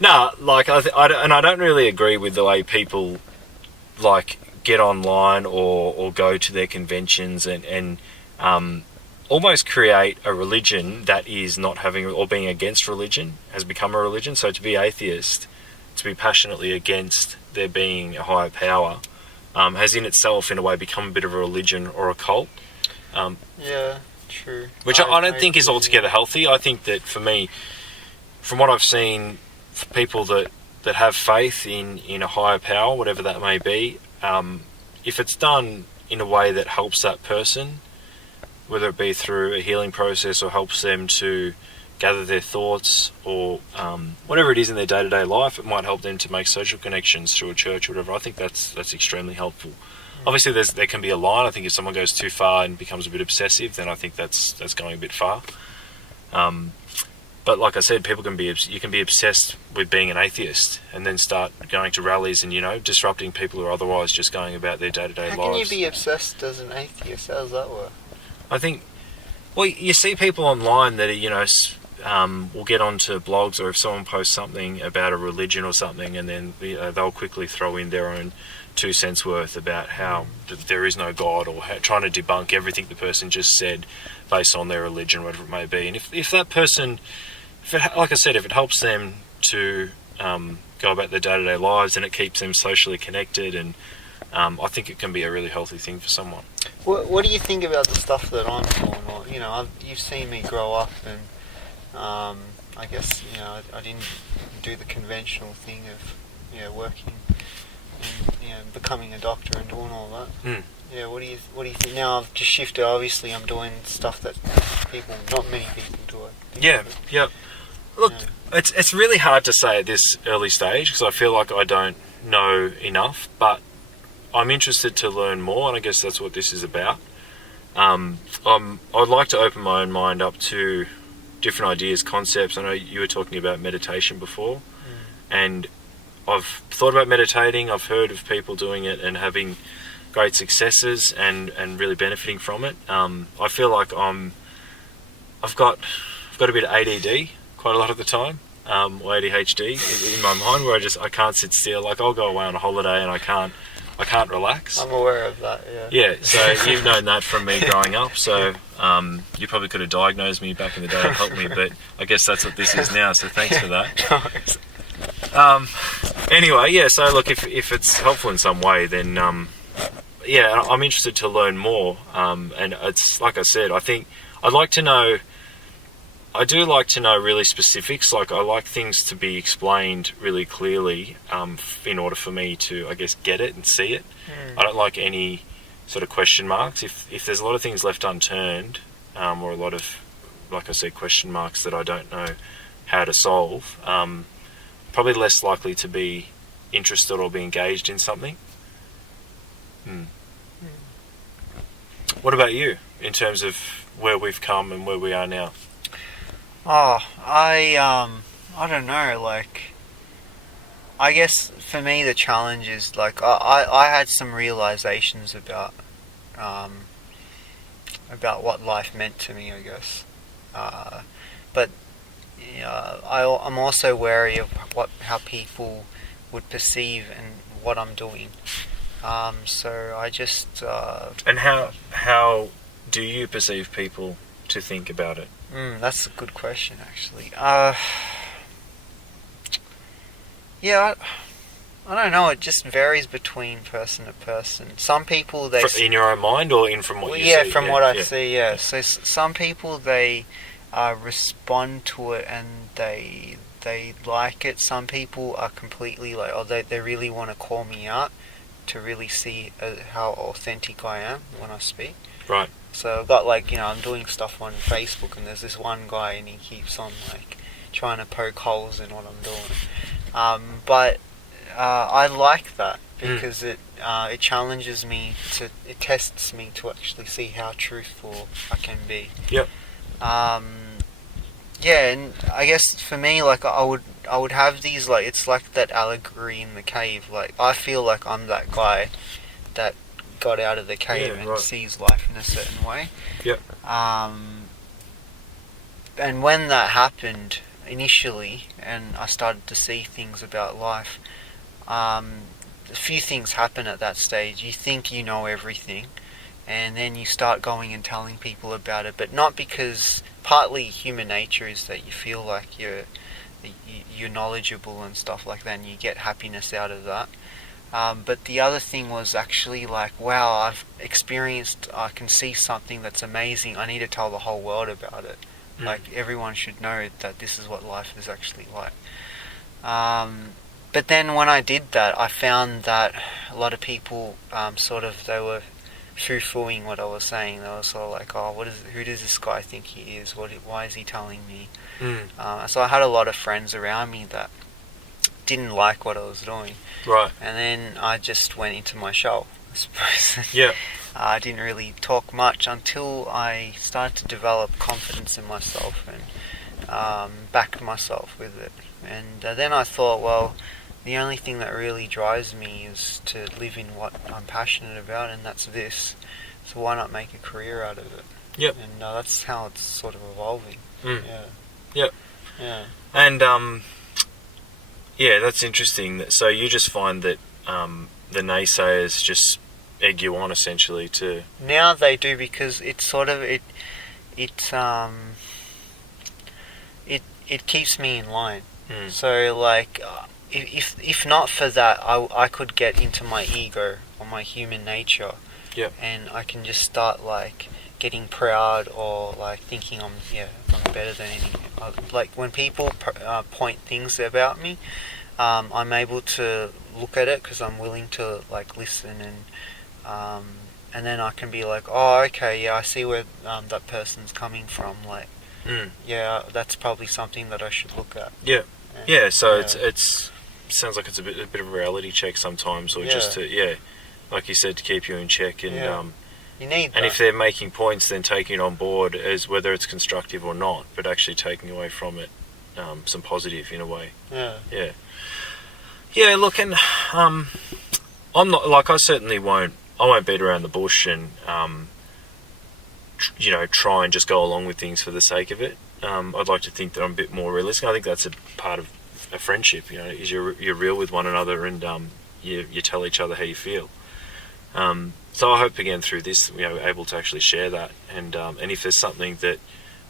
No, like I don't really agree with the way people like get online or go to their conventions and almost create a religion that is not having or being against religion has become a religion. So to be atheist, to be passionately against there being a higher power, has in itself in a way become a bit of a religion or a cult. Yeah, true. Which I don't think is altogether healthy. I think that for me, from what I've seen, for people that have faith in a higher power, whatever that may be, if it's done in a way that helps that person, whether it be through a healing process or helps them to gather their thoughts or whatever it is in their day-to-day life, it might help them to make social connections through a church or whatever. I think that's extremely helpful. Obviously, there can be a line. I think if someone goes too far and becomes a bit obsessive, then I think that's going a bit far. But like I said, you can be obsessed with being an atheist and then start going to rallies and, disrupting people who are otherwise just going about their day-to-day lives. How can you be obsessed as an atheist? How does that work? I think, well, you see people online that will get onto blogs, or if someone posts something about a religion or something, and then they'll quickly throw in their own 2 cents worth about how there is no God, or trying to debunk everything the person just said based on their religion, whatever it may be. And if that person, like I said, if it helps them to go about their day-to-day lives and it keeps them socially connected, and I think it can be a really healthy thing for someone. What do you think about the stuff that I'm doing? Or, you've seen me grow up, and I guess I didn't do the conventional thing of working and becoming a doctor and doing all that. Yeah, what do you think? Now I've just shifted. Obviously, I'm doing stuff that not many people do it. Yeah. Look, it's really hard to say at this early stage because I feel like I don't know enough, but I'm interested to learn more, and I guess that's what this is about. I'd like to open my own mind up to different ideas, concepts. I know you were talking about meditation before, and I've thought about meditating. I've heard of people doing it and having great successes and really benefiting from it. I feel like I've got a bit of ADD quite a lot of the time, or ADHD in my mind, where I can't sit still. Like I'll go away on a holiday and I can't relax. I'm aware of that, yeah. Yeah, so you've known that from me growing up, so you probably could have diagnosed me back in the day and helped me, but I guess that's what this is now, so thanks for that. Anyway, yeah, so look, if it's helpful in some way, then yeah, I'm interested to learn more, and it's like I said, I think I do like to know really specifics. Like I like things to be explained really clearly in order for me to, I guess, get it and see it. I don't like any sort of question marks. If there's a lot of things left unturned, or a lot of, like I said, question marks that I don't know how to solve, probably less likely to be interested or be engaged in something. What about you in terms of where we've come and where we are now? I don't know, like, I guess for me the challenge is, like, I had some realizations about what life meant to me, I guess, but I'm also wary of how people would perceive and what I'm doing, so I just... And how do you perceive people to think about it? That's a good question, actually. Yeah, I don't know. It just varies between person to person. Some people, they... In your own mind or from what you see? Yeah, from what I see, yeah. So some people, they respond to it and they like it. Some people are completely like, they really want to call me out to really see how authentic I am when I speak. Right. So I've got, like, I'm doing stuff on Facebook, and there's this one guy, and he keeps on, like, trying to poke holes in what I'm doing. But I like that because it challenges me it tests me to actually see how truthful I can be. Yep. Yeah, and I guess for me, like, I would have these, like, it's like that allegory in the cave. Like, I feel like I'm that guy that got out of the cave and sees life in a certain way. Yep. And when that happened, initially, and I started to see things about life, a few things happen at that stage. You think you know everything, and then you start going and telling people about it, but not because, partly human nature is that you feel like you're knowledgeable and stuff like that, and you get happiness out of that. But the other thing was actually like, wow, I can see something that's amazing. I need to tell the whole world about it. Like, everyone should know that this is what life is actually like. But then when I did that, I found that a lot of people they were foo-fooing what I was saying. They were sort of like, oh, who does this guy think he is? Why is he telling me? So I had a lot of friends around me that didn't like what I was doing. Right. And then I just went into my shell, I suppose. Yeah. I didn't really talk much until I started to develop confidence in myself and backed myself with it. And then I thought, well, the only thing that really drives me is to live in what I'm passionate about, and that's this. So why not make a career out of it? Yep. And that's how it's sort of evolving. Mm. Yeah. Yep. Yeah. And yeah, that's interesting. So you just find that the naysayers just egg you on essentially to. Now they do, because it's sort of it keeps me in line. So like, if not for that, I could get into my ego or my human nature. Yep. And I can just start like getting proud, or like thinking I'm better than anything. Like when people point things about me, I'm able to look at it because I'm willing to like listen, and then I can be like, oh, okay, yeah, I see where that person's coming from. Like, yeah, that's probably something that I should look at. Yeah. Yeah. So it's sounds like it's a bit of a reality check sometimes, or just to like you said, to keep you in check. And you need that. And if they're making points, then taking it on board as whether it's constructive or not, but actually taking away from it some positive in a way. Yeah. Yeah. Yeah. Look, and I'm not like, I certainly won't beat around the bush and try and just go along with things for the sake of it. I'd like to think that I'm a bit more realistic. I think that's a part of a friendship. Is you're real with one another, and you tell each other how you feel. So I hope again through this, able to actually share that, and if there's something that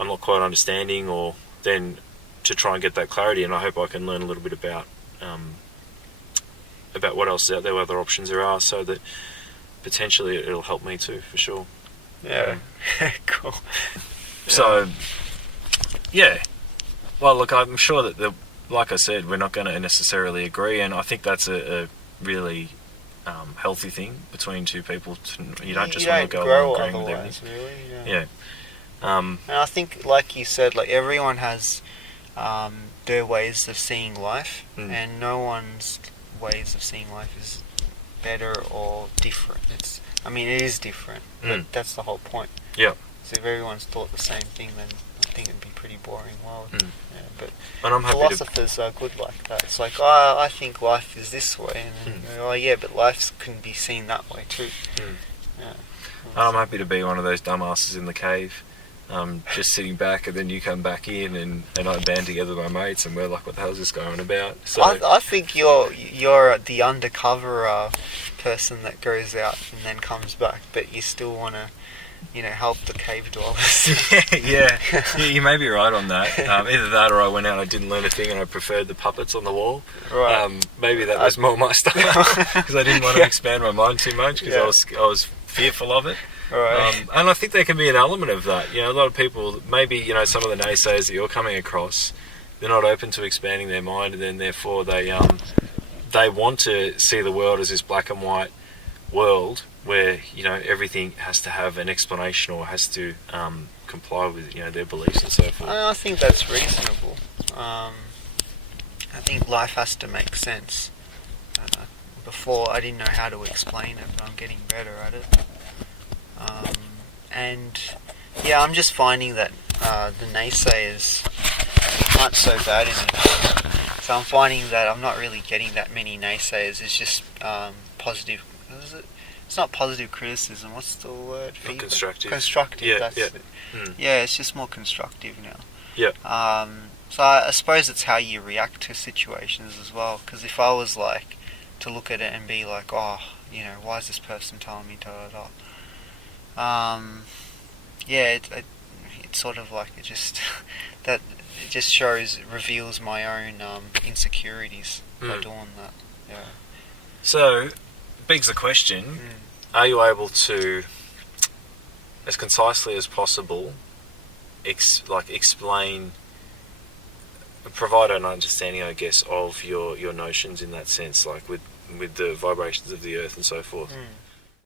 I'm not quite understanding, or then to try and get that clarity, and I hope I can learn a little bit about what else is out there, what other options there are, so that potentially it'll help me too, for sure. Yeah. Cool. So, yeah. Well, look, I'm sure that like I said, we're not going to necessarily agree, and I think that's a really healthy thing between two people. You don't just want to go along agreeing with everything. Really, yeah. And I think, like you said, like everyone has their ways of seeing life, and no one's ways of seeing life is better or different. It is different, but that's the whole point. Yeah. So if everyone's thought the same thing, then I think it'd be a pretty boring world. Yeah, but and I'm philosophers are good like that. It's like, oh, I think life is this way, and then, oh yeah, but life can be seen that way too. Yeah. And I'm happy to be one of those dumbasses in the cave, just sitting back, and then you come back in, and I band together with my mates, and we're like, what the hell is this going about? So I think you're the undercover person that goes out and then comes back, but you still want to help the cave dwellers. yeah, you may be right on that. Either that, or I went out, I didn't learn a thing, and I preferred the puppets on the wall. Right. Maybe that was more my style, because I didn't want to expand my mind too much, because I was fearful of it. Right. And I think there can be an element of that. A lot of people, maybe some of the naysayers that you're coming across, they're not open to expanding their mind, and then therefore they want to see the world as this black and white world where everything has to have an explanation, or has to comply with their beliefs and so forth. I think that's reasonable. I think life has to make sense. Before I didn't know how to explain it, but I'm getting better at it. And yeah, I'm just finding that the naysayers aren't so bad anymore. So I'm finding that I'm not really getting that many naysayers. It's just positive. What is it? It's not positive criticism. What's the word? Constructive. Constructive. Yeah, that's yeah. it. Yeah, it's just more constructive now. Yeah. So I suppose it's how you react to situations as well. Because if I was like to look at it and be like, oh, why is this person telling me da da da? Yeah, it's sort of like it just that it just reveals my own insecurities by doing that. Yeah. So, begs the question: are you able to, as concisely as possible, explain, provide an understanding, I guess, of your notions in that sense, like with the vibrations of the earth and so forth?